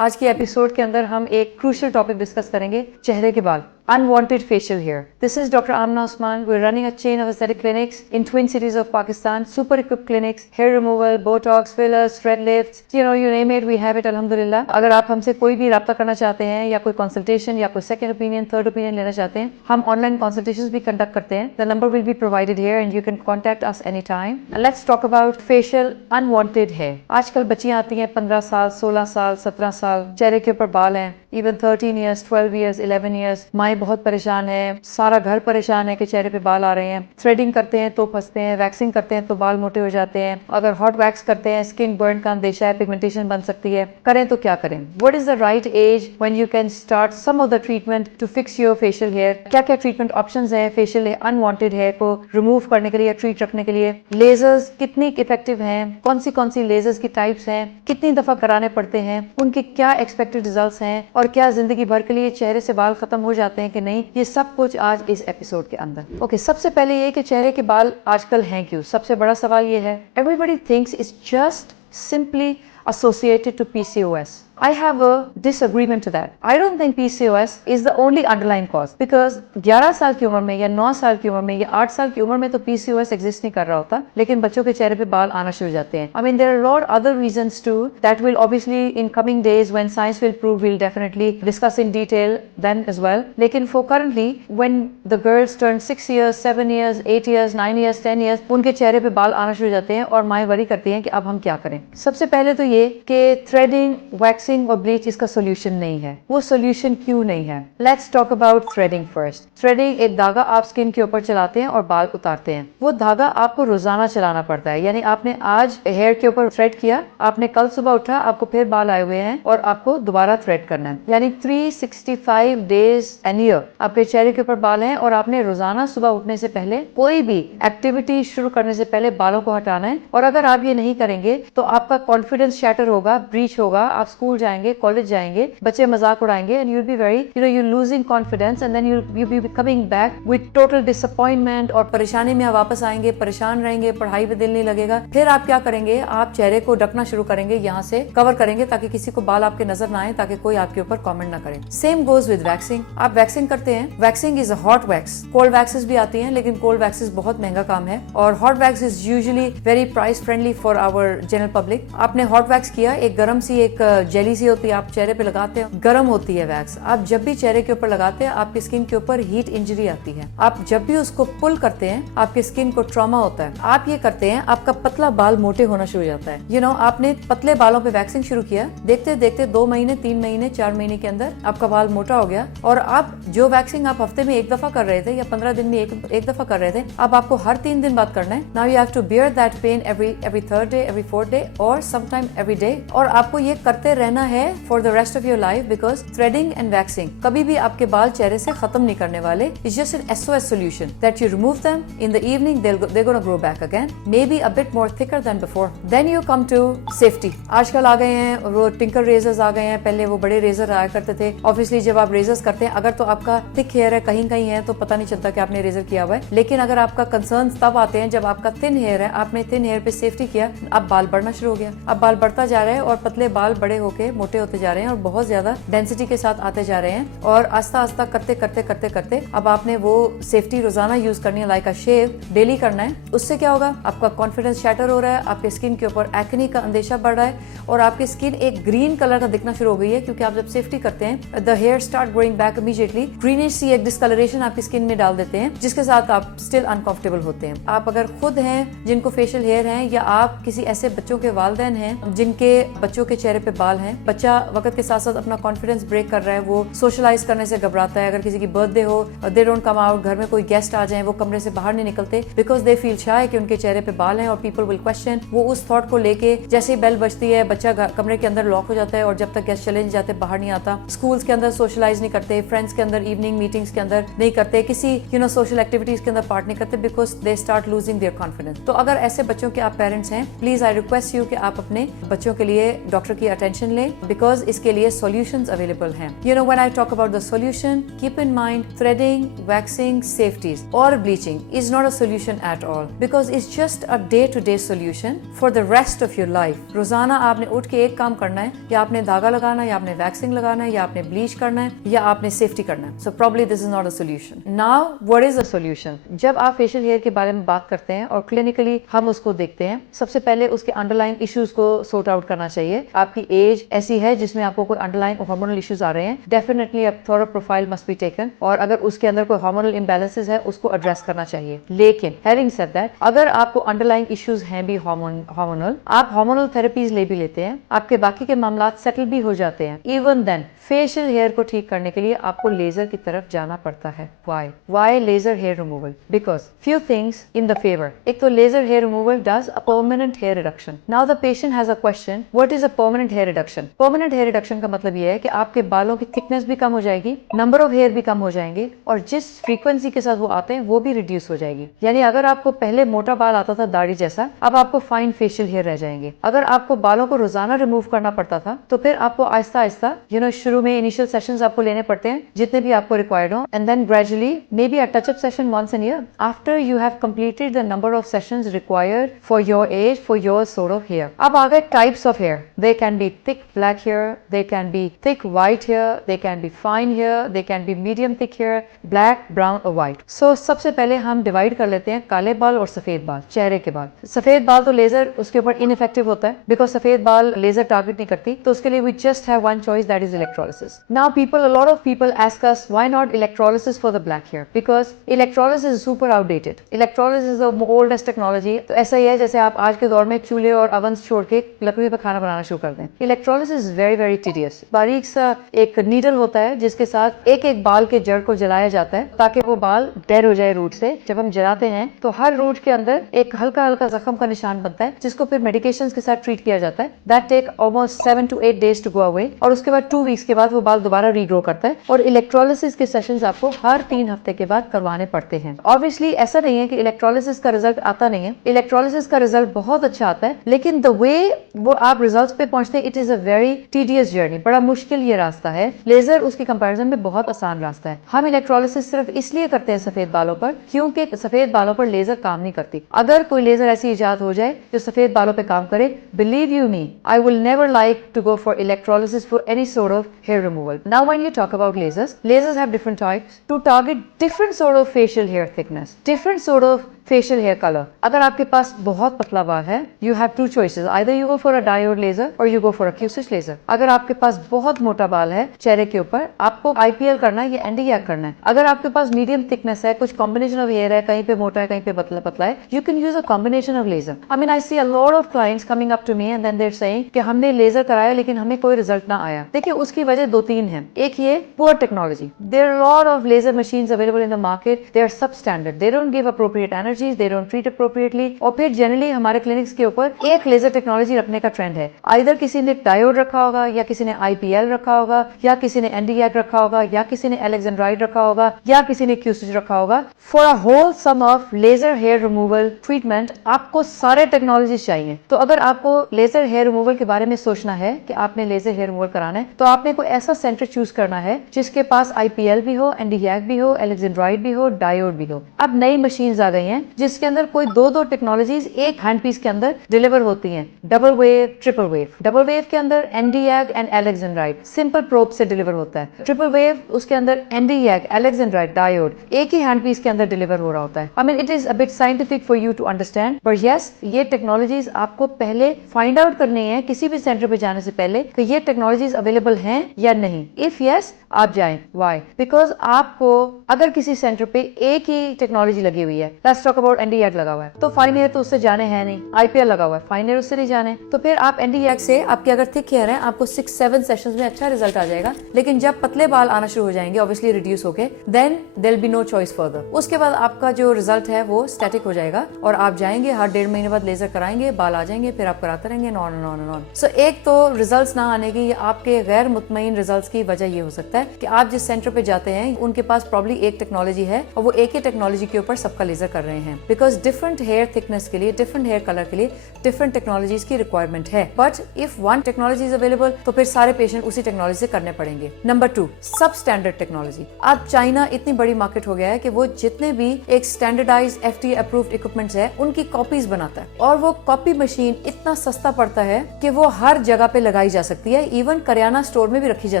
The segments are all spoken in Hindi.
आज के एपिसोड के अंदर हम एक क्रूशियल टॉपिक डिस्कस करेंगे, चेहरे के बाल, unwanted facial hair. This is Dr. Amna Osman. We're running a chain of aesthetic clinics in twin cities of Pakistan, super equipped clinics, hair removal, Botox, fillers, thread lifts, you name it, we have it, alhamdulillah. अगर आप हमसे कोई भी राब्ता करना चाहते हैं या कोई कंसल्टेशन या कोई सेकंड ओपिनियन, थर्ड ओपिनियन लेना चाहते हैं, हम ऑनलाइन कंसल्टेशंस भी कंडक्ट करते हैं. The number will be provided here and you can contact us anytime. And let's talk about facial unwanted hair. आजकल बच्चियां आती हैं 15 साल, 16 साल, 17 साल, चेहरे के ऊपर बाल हैं, even 13 years, 12 years, 11 years. माएँ बहुत परेशान है, सारा घर परेशान है कि चेहरे पे बाल आ रहे हैं. थ्रेडिंग करते हैं तो फंसते हैं, वैक्सिंग करते हैं तो बाल मोटे हो जाते हैं. अगर हॉट वैक्स करते हैं स्किन बर्न का अंदेशा है, पिगमेंटेशन बन सकती है. करें तो क्या करें? What is the right age when you can start some of the treatment to fix your facial hair? क्या क्या ट्रीटमेंट ऑप्शंस हैं फेशियल अनवांटेड हेयर को रिमूव करने के लिए, ट्रीट रखने के लिए? लेजर्स कितनी इफेक्टिव हैं? कौन सी लेजर्स की टाइप्स हैं? कितनी दफा कराने पड़ते हैं? उनके क्या एक्सपेक्टेड रिजल्ट्स हैं? और क्या जिंदगी भर के लिए चेहरे से बाल खत्म हो जाते हैं कि नहीं? ये सब कुछ आज इस एपिसोड के अंदर. ओके, सबसे पहले ये कि चेहरे के बाल आजकल हैं क्यों? सबसे बड़ा सवाल ये है. Everybody thinks it's just simply associated to PCOS. I have a disagreement to that. I don't think PCOS is the only underlying cause because 11 साल की उम्र में या 9 साल की उम्र में या 8 साल की उम्र में तो PCOS exist नहीं कर रहा होता, लेकिन बच्चों के चेहरे पे बाल आना शुरू हो जाते हैं. I mean there are a lot other reasons too that will obviously in coming days when science will prove, we'll definitely discuss in detail then as well. लेकिन for currently when the girls turn 6 years, 7 years, 8 years, 9 years, 10 years, उनके चेहरे पे बाल आना शुरू हो जाते हैं और माएँ वरी करती हैं कि अब हम क्या करें. सबसे पहले तो ये कि थ्रेडिंग, वैक्सिंग और ब्लीच इसका सोल्यूशन नहीं है. वो सोल्यूशन क्यों नहीं है? Let's talk about threading first. Threading एक धागा आप स्किन के ऊपर चलाते हैं और बाल उतारते हैं. वो धागा आपको रोजाना चलाना पड़ता है, यानी आपने आज हेयर के ऊपर थ्रेड किया, आपने कल सुबह उठा, आपको फिर बाल आए हुए हैं और आपको दोबारा थ्रेड करना है. यानी 365 डेज एन ईयर आपके चेहरे के ऊपर बाल हैं और आपने रोजाना सुबह उठने से पहले कोई भी एक्टिविटी शुरू करने से पहले बालों को हटाना है. और अगर आप ये नहीं करेंगे तो आपका कॉन्फिडेंस शैटर होगा, ब्रीच होगा, आप स्कूल जाएंगे, कॉलेज जाएंगे, बच्चे मजाक उड़ाएंगे and you'll be very you're losing confidence and then you'll be coming back with total disappointment और परेशानी में आप वापस आएंगे, परेशान रहेंगे, पढ़ाई पे दिल नहीं लगेगा. फिर आप क्या करेंगे? आप चेहरे को ढकना शुरू करेंगे, यहाँ से कवर करेंगे ताकि किसी को बाल आपके नजर ना आए, ताकि कोई आपके ऊपर कमेंट ना करे. Same goes with waxing. आप वैक्सिंग करते हैं, waxing is a hot wax. Cold waxes भी आती हैं लेकिन कोल्ड वैक्सेस बहुत महंगा काम है और hot wax is usually very price friendly for our general public. आपने हॉट वैक्स किया, एक गर्म सी एक जेली सी होती है, आप चेहरे पे लगाते हैं, गर्म होती है वैक्स. आप जब भी चेहरे के ऊपर लगाते हैं आपकी स्किन के ऊपर हीट इंजरी आती है. आप जब भी उसको पुल करते हैं आपकी स्किन को ट्रॉमा होता है. आप ये करते हैं, आपका पतला बाल मोटे होना शुरू हो जाता है. आपने पतले बालों पे वैक्सिंग शुरू किया, देखते देखते 2 महीने, 3 महीने, 4 महीने के अंदर आपका बाल मोटा हो गया. और आप जो वैक्सिंग आप हफ्ते में एक दफा कर रहे थे या 15 दिन में एक दफा कर रहे थे, अब आपको हर 3 दिन बाद करना है. Now you have to bear that pain every third day, every fourth day और समटाइम एवरी डे. और आपको ये करते रहना है for the rest of your life because threading and waxing कभी भी आपके बाल चेहरे से खत्म नहीं करने वाले. It's just an SOS solution that you remove them in the evening, they're going to grow back again, maybe a bit more thicker than before. Then you come to safety. आजकल आ गए हैं वो टिंकर रेजर्स आ गए हैं. पहले वो बड़े रेजर आया करते थे. ऑब्वियसली जब आप रेजर्स करते हैं, अगर तो आपका थिक हेयर है, कहीं कहीं है, तो पता नहीं चलता कि आपने रेजर किया हुआ है. लेकिन अगर आपका कंसर्न तब आते हैं जब आपका थिन हेयर है, आपने थिन हेयर पे सेफ्टी किया, अब बाल बढ़ना शुरू हो गया. अब बाल बढ़ता जा रहा है और पतले बाल बड़े होके मोटे होते जा रहे हैं और बहुत ज्यादा डेंसिटी के साथ आते जा रहे हैं. और आस्ता आस्ता करते करते करते करते अब आपने वो सेफ्टी रोजाना यूज करनी है, लाइक अ शेव डेली करना है. उससे क्या होगा? आपका कॉन्फिडेंस शैटर हो रहा है, आपके स्किन के ऊपर एक्ने का अंदेशा बढ़ रहा है और आपकी स्किन एक ग्रीन कलर का दिखना शुरू हो गई है, क्योंकि आप जब सेफ्टी करते हैं the hair start growing back immediately. Greenish सी एक डिस्कलरेशन आपकी स्किन में डाल देते हैं, जिसके साथ आप स्टिल अनकंफर्टेबल होते हैं. आप अगर खुद हैं जिनको फेशियल हेयर हैं, या आप किसी ऐसे बच्चों के वालिदैन हैं जिनके बच्चों के चेहरे पे बाल हैं, बच्चा वक्त के साथ साथ अपना कॉन्फिडेंस ब्रेक कर रहा है, वो सोशलाइज करने से घबराता है. अगर किसी की बर्थडे हो, दे डोंट कम आउट, घर में कोई गेस्ट आ जाए, वो कमरे से बाहर नहीं निकलते बिकॉज दे फील शाय कि उनके चेहरे पे बाल हैं और पीपल विल क्वेश्चन. वो उस थॉट को लेके जैसे ही बेल बजती है, बच्चा कमरे के अंदर लॉक हो जाता है और जब तक गेस्ट चले नहीं जाते बाहर नहीं आता. स्कूल्स के अंदर सोशलाइज नहीं करते, फ्रेंड्स के अंदर इवनिंग मीटिंग्स के अंदर नहीं करते, किसी सोशल एक्टिविटीज के अंदर पार्ट नहीं करते because they start losing their confidence. तो अगर ऐसे बच्चों के आप पेरेंट्स हैं, प्लीज आई रिक्वेस्ट यू कि आप अपने बच्चों के लिए डॉक्टर की अटेंशन लें लें, बिकॉज इसके लिए सॉल्यूशंस अवेलेबल हैं। You know, when I talk about the solution, keep in mind threading, waxing, safeties और bleaching is not a solution at all, because it's just a day to day solution for the rest of your life. रोजाना आपने उठ के एक काम करना है, या आपने धागा लगाना है, या आपने वैक्सिंग लगाना है, या आपने ब्लीच करना है, या आपने सेफ्टी करना है। So probably this is not a solution. Now what is a solution? जब आप फेशियल हेयर के बारे में बात करते हैं और क्लिनिकली हम उसको देखते हैं, सबसे पहले उसके अंडरलाइन इश्यूज को सॉर्ट आउट करना चाहिए। आपकी एज ऐसी है जिसमें आपको कोई अंडरलाइन हार्मोनल इश्यूज आ रहे हैं, डेफिनेटली अ थोड़ा प्रोफाइल मस्ट बी टेकन, और अगर उसके अंदर कोई हार्मोनल इम्बैलेंसेस है उसको एड्रेस करना चाहिए। लेकिन हैविंग सेड दैट, अगर आपको अंडरलाइन इश्यूज हैं भी हार्मोनल, आप हार्मोनल थेरेपीज ले भी लेते हैं, आपके बाकी के मामला सेटल भी हो जाते हैं, इवन देन फेशियल हेयर को ठीक करने के लिए आपको लेजर की तरफ जाना पड़ता है। Why laser hair removal? Because few things in the favor. एक तो laser hair removal does a permanent hair reduction. Now the patient has a question, what is a permanent hair reduction? Permanent hair reduction का मतलब ये है कि आपके बालों की thickness भी कम हो जाएगी, number of hair भी कम हो जाएंगे, और जिस frequency के साथ वो आते हैं वो भी reduce हो जाएगी। यानी अगर आपको पहले मोटा बाल आता था दाढ़ी जैसा, अब आपको fine facial hair रह जाएंगे। अगर आपको बालों को रोजाना रिमूव करना पड़ता था, तो फिर आपको आहिस्ता आहिस्ता शुरू में इनिशियल सेशंस आपको लेने पड़ते हैं जितने भी आपको रिक्वायर्ड हो, and then gradually maybe a touch-up session once a year after you have completed the number of sessions required for your age, for your sort of hair. अब आ गए types of hair. They can be thick black hair, they can be thick white hair, they can be fine hair, they can be medium thick hair, black, brown or white. So सबसे पहले हम डिवाइड कर लेते हैं काले बाल और सफेद बाल, चेहरे के बाल। सफेद बाल तो लेजर उसके ऊपर इनइफेक्टिव होता है, बिकॉज सफेद बाल लेजर टारगेट नहीं करती, तो उसके लिए we just have one choice, that is electrolysis. Now a lot of people ask us, why not electrolysis for the black hair? Because electrolysis is super outdated. Electrolysis is the oldest technology. तो ऐसा ही है जैसे आप आज के दौर में चूल्हे और ovens छोड़ के लकड़ी पर खाना बनाना शुरू कर दें। Electrolysis is very very tedious. बारीक सा एक नीडल होता है जिसके साथ एक एक बाल के जड़ को जलाया जाता है ताकि वो बाल डेड हो जाए रूट से। जब हम जलाते हैं तो हर रूट के अंदर एक हल्का हल्का जख्म का निशान बनता है, जिसको फिर मेडिकेशंस के साथ ट्रीट किया जाता है। That take almost 7 to 8 days to go away, और उसके बाद 2 वीक्स के बाद वो बाल दोबारा रीग्रो करता है। और इलेक्ट्रोलिसिस के सेशंस आपको हर 3 हफ्ते के बाद करवाने पड़ते हैं। ऑब्वियसली ऐसा नहीं है कि इलेक्ट्रोलिसिस का रिजल्ट आता नहीं है, इलेक्ट्रोलिसिस का रिजल्ट बहुत अच्छा आता है, लेकिन द वे वो आप रिजल्ट्स पे पहुंचते हैं, it is a very tedious journey, बड़ा मुश्किल ये रास्ता है। लेजर उसके कंपैरिजन में बहुत आसान रास्ता है। हम इलेक्ट्रोलिसिस सिर्फ इसलिए करते हैं सफेद बालों पर क्योंकि सफेद बालों पर लेजर काम नहीं करती। अगर कोई लेजर ऐसी इजाद हो जाए जो सफेद बालों पे काम करे, believe you me, I will never like to go for electrolysis for any sort of hair removal. Now when you talk about lasers have different types to target different sort of facial hair thickness, different sort of facial hair color. अगर आपके पास बहुत पतला बाल है, you have two choices, either you go for a diode laser or you go for a Q-switch laser. अगर आपके पास बहुत मोटा बाल है चेहरे के ऊपर, आपको IPL करना है या Nd:YAG करना है। अगर आपके पास मीडियम थिकनेस है, कुछ कॉम्बिनेशन ऑफ हेयर है, कहीं पे मोटा है कहीं पे पतला पतला है, you can use a combination of laser. I mean I see a lot of clients coming up to me and then they're saying कि हमने लेजर कराया लेकिन हमें कोई रिजल्ट ना आया। देखिए उसकी वजह 2-3 है। एक ये poor technology. There are a lot of laser machines available in the market. They are substandard. They don't give appropriate energies. They don't treat appropriately. और फिर जनरली हमारे क्लिनिक्स के ऊपर एक लेजर टेक्नोलॉजी रखने का ट्रेंड है। आइदर किसी ने डायोड रखा होगा, या किसी ने IPL रखा होगा, या किसी ने Nd:YAG रखा होगा, या किसी ने Alexandrite रखा होगा, या किसी ने Q-switch रखा होगा। For a whole sum of laser hair removal treatment आपको सारे टेक्नोलॉजीज चाहिए। तो अगर आपको लेजर हेयर रिमूवल के बारे में सोचना है कि आपने लेजर हेयर रिमूवल कराना है, तो आपने कोई ऐसा सेंटर चूज करना है जिसके पास IPL भी हो, Nd:YAG भी हो, Alexandrite भी हो, डायोड भी हो। अब नई मशीन्स आ गई हैं जिसके अंदर कोई दो टेक्नोलॉजीज एक हैंड पीस के अंदर डिलीवर होती हैं। Double wave, triple wave. Double wave के अंदर Nd:YAG and Alexandrite simple probe से डिलीवर होता है। ट्रिपल वेव उसके अंदर Nd:YAG, Alexandrite, डायोड एक ही हैंड पीस के अंदर डिलीवर हो रहा होता है। I mean it is a bit scientific for you to understand, but yes ये टेक्नोलॉजीज आपको पहले फाइंड आउट करनी है किसी भी सेंटर पे जाने से पहले कि ये टेक्नोलॉजीज अवेलेबल हैं या नहीं। इफ यस आप जाएं। व्हाई? बिकॉज आपको अगर किसी सेंटर पे एक ही टेक्नोलॉजी लगी हुई है, लेट्स टॉक अबाउट Nd:YAG लगा हुआ है, तो फाइन हेयर तो उससे जाने हैं नहीं, IPL लगा हुआ है, फाइन हेयर उससे नहीं जाने, तो फिर आप Nd:YAG से आपके अगर थिक हेयर है आपको 6-7 सेशंस में अच्छा रिजल्ट आ जाएगा। लेकिन जब पतले बाल आना शुरू हो जाएंगे ऑब्वियसली रिड्यूस होके, then there will be no choice further. उसके बाद आपका जो रिजल्ट है वो स्टैटिक हो जाएगा और आप जाएंगे हर 1.5 महीने बाद लेजर कराएंगे, बाल आ जाएंगे, फिर आप कराते रहेंगे, नॉन। सो एक तो रिजल्ट ना आने की या आपके गैर मुतमईन रिजल्ट की वजह ये हो सकता है है कि आप जिस सेंटर पे जाते हैं उनके पास प्रॉब्ली एक टेक्नोलॉजी है और वो एक ही टेक्नोलॉजी के ऊपर सबका लेजर कर रहे हैं, बिकॉज डिफरेंट हेयर थिकनेस के लिए, डिफरेंट हेयर कलर के लिए डिफरेंट टेक्नोलॉजीज की रिक्वायरमेंट है। But if one technology is available तो फिर सारे पेशेंट उसी टेक्नोलॉजी से करने पड़ेंगे। नंबर 2, सब स्टैंडर्ड टेक्नोलॉजी। अब चाइना इतनी बड़ी मार्केट हो गया है कि वो जितने भी एक स्टैंडर्डाइज FDA अप्रूव्ड इक्विपमेंट्स है उनकी कॉपीज बनाता है, और वो कॉपी मशीन इतना सस्ता पड़ता है कि वो हर जगह पे लगाई जा सकती है, इवन करियाना स्टोर में भी रखी जा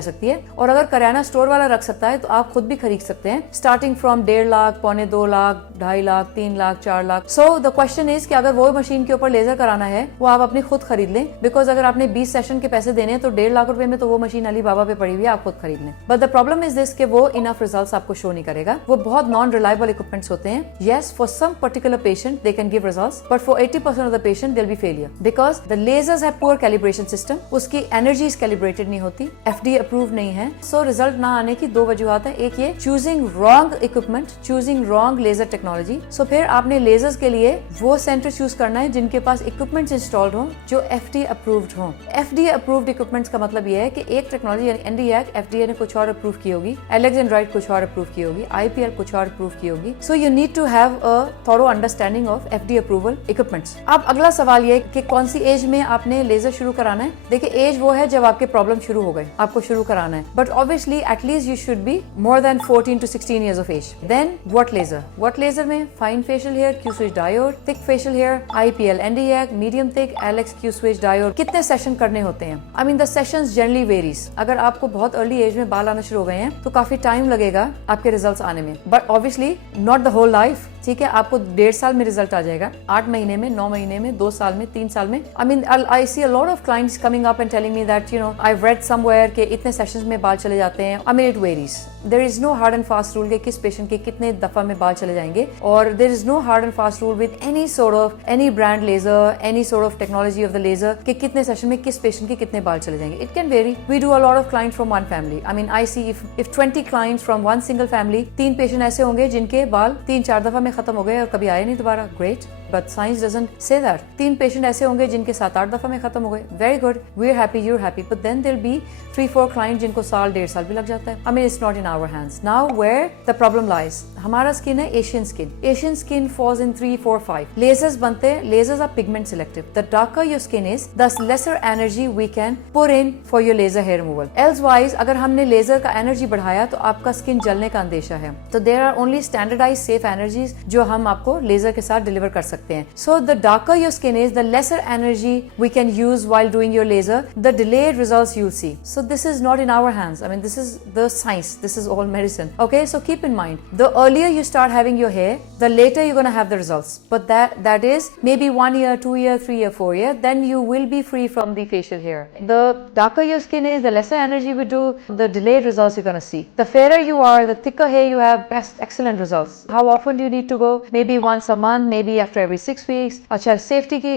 सकती है। और अगर करियाना स्टोर वाला रख सकता है तो आप खुद भी खरीद सकते हैं, starting from 1.5 lakh, 2.25 lakh, 2.5 lakh, 3 lakh, 4 lakh. So the question is कि अगर वो मशीन के ऊपर लेजर कराना है वो आप अपनी खुद खरीद लें, बिकॉज अगर आपने 20 सेशन के पैसे देने हैं तो 1.5 लाख रुपए में तो वो मशीन अली बाबा पे पड़ी हुई है, आप खुद खरीद लें। But the problem is this कि वो इनफ रिजल्ट्स आपको शो नहीं करेगा, वो बहुत नॉन रिलायबल इक्विपमेंट्स होते हैं। Yes, for some particular patient they can give results, but for 80% of the patient there will be failure, because the lasers have poor calibration system, उसकी एनर्जीज कैलिब्रेटेड नहीं होती, FDA अप्रूव नहीं है। सो रिजल्ट ना आने की 2 वजूहत है, एक ये choosing wrong equipment, choosing wrong laser technology. So फिर आपने लेजर्स के लिए वो सेंटर चूज करना है जिनके पास इक्विपमेंट्स इंस्टॉल्ड हो जो FDA अप्रूव्ड हो। FDA अप्रूव्ड इक्विपमेंट्स का मतलब ये है कि एक टेक्नोलॉजी यानी NDAC FDA ने कुछ और अप्रूव की होगी, एलेक्स एंड राइट कुछ और अप्रूव की होगी, IPL कुछ और अप्रूव की होगी। So you need to have a thorough understanding of FDA approval equipments. अब अगला सवाल ये कि कौन सी एज में आपने लेजर शुरू कराना है। देखिए, एज वो है जब आपके प्रॉब्लम शुरू हो गए, आपको शुरू कराना है, but obviously at least you should be more than 14 to 16 years of age। Then what laser, what laser में fine facial hair, Q switch diode, thick facial hair, IPL, NDAC, medium thick, alex, Q switch diode. कितने सेशन करने होते हैं? I mean the sessions generally varies. अगर आपको बहुत अर्ली एज में बाल आना शुरू हो गए हैं तो काफी टाइम लगेगा आपके रिजल्ट्स आने में, but obviously not the whole life. ठीक है, आपको 1.5 साल में रिजल्ट आ जाएगा, 8 महीने में, 9 महीने में, 2 साल में, 3 साल में। I mean I see a lot of clients coming up and telling me that you know I read somewhere के इतने सेशंस में बाल चले जाते हैं। I mean it varies, there is no hard and fast rule के किस पेशेंट के कितने दफा में बाल चले जाएंगे, और there is no hard and fast rule with any sort of any brand laser, any sort of technology of the laser के कितने सेशन में किस पेशेंट के कितने बाल चले जाएंगे। It can vary. We do a lot of client from one family. I mean I see if 20 clients from one single family, 3 patient ऐसे होंगे जिनके बाल 3-4 दफा में खत्म हो गए और कभी आए नहीं दोबारा। Great, but science doesn't say that. 3 patient ऐसे होंगे जिनके 7-8 दफा में खत्म हो गए। Very good, we are happy, you are happy, but then there be 3-4 client जिनको साल 1.5 साल भी लग जाता है। I mean it's not in our hands. Now where the problem lies, हमारा स्किन है Asian skin. Asian skin falls in 3, 4, 5 lasers बनते हैं। Ledgers are pigment selective. The darker your skin is the lesser energy we can put in for your laser hair removal. Else wise अगर हमने लेजर का एनर्जी बढ़ाया तो आपका स्किन जलने का अंदेशा है। तो there are only standardize safe energies जो हम आपको लेजर के साथ डिलीवर कर सकते हैं। So the darker your skin is, the lesser energy we can use while doing your laser, the delayed results you'll see. So this is not in our hands. I mean, this is the science. This is all medicine. Okay, so keep in mind, the earlier you start having your hair, the later you're going to have the results. But that is maybe 1 year, 2 year, 3 year, 4 year, then you will be free from the facial hair. The darker your skin is, the lesser energy we do, the delayed results you're going to see. The fairer you are, the thicker hair you have, best, excellent results. How often do you need to go? Maybe once a month, maybe after every 6 weeks. अच्छा, सेफ्टी की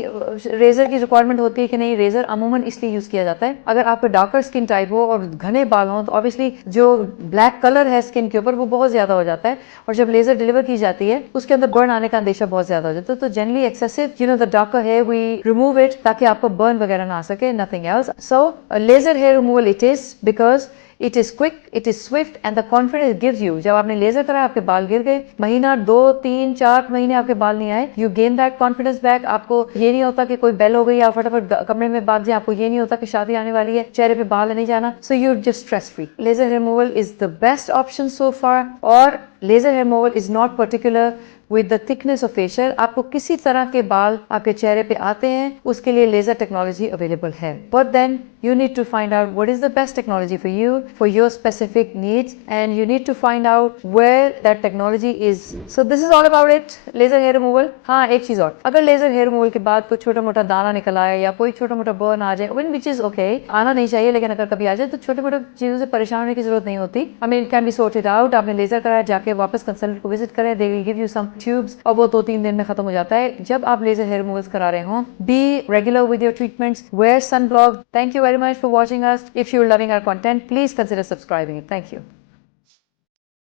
रेजर की रिक्वायरमेंट होती है कि नहीं? रेजर अमूमन इसलिए यूज किया जाता है अगर आपका डार्कर स्किन टाइप हो और घने बाल हो तो ऑब्वियसली जो ब्लैक कलर है स्किन के ऊपर वो बहुत ज्यादा हो जाता है, और जब लेजर डिलीवर की जाती है उसके अंदर बर्न आने का अंदेशा बहुत ज्यादा हो जाता है। तो generally excessive you know the darker hair we remove it ताकि आपको बर्न वगैरह ना आ सके, nothing else. So laser hair removal it is because it is quick, it is swift and the confidence gives you. जब आपने लेजर कराया आपके बाल गिर गए, महीना 2, 3, 4 महीने आपके बाल नहीं आए, you gain that confidence back. आपको ये नहीं होता कि कोई बेल हो गई आप फटाफट कमरे में भाग जाए, आपको ये नहीं होता कि शादी आने वाली है चेहरे पे बाल नहीं जाना। So you just stress free. Laser hair removal is the best option so far, और laser hair removal is not particular with the thickness of facial. आपको किसी तरह के बाल आपके चेहरे पे आते हैं उसके लिए लेजर टेक्नोलॉजी अवेलेबल है, but then you need to find out what is the best technology for you, for your specific needs, and you need to find out where that technology is. So this is all about it, laser hair removal. हाँ, एक चीज और, अगर लेजर हेयर रिमूवल के बाद कोई छोटा मोटा दाना निकल आए या कोई छोटा मोटा बर्न आ जाए, which is okay, आना नहीं चाहिए, लेकिन अगर कभी आ जाए तो छोटे मोटे चीजों से परेशान होने की जरूरत नहीं होती। I mean, it can be sorted out। आपने लेजर कराया, जाके वापस कंसल्टेंट को विजिट करें, they will give you some tubes, और वो 2-3 दिन में खत्म हो जाता है। जब आप लेजर हेयर रिमूवल्स करा रहे हो, be regular with your treatments, wear sunblock. Thank you very much for watching us. If you're loving our content, please consider subscribing it. Thank you.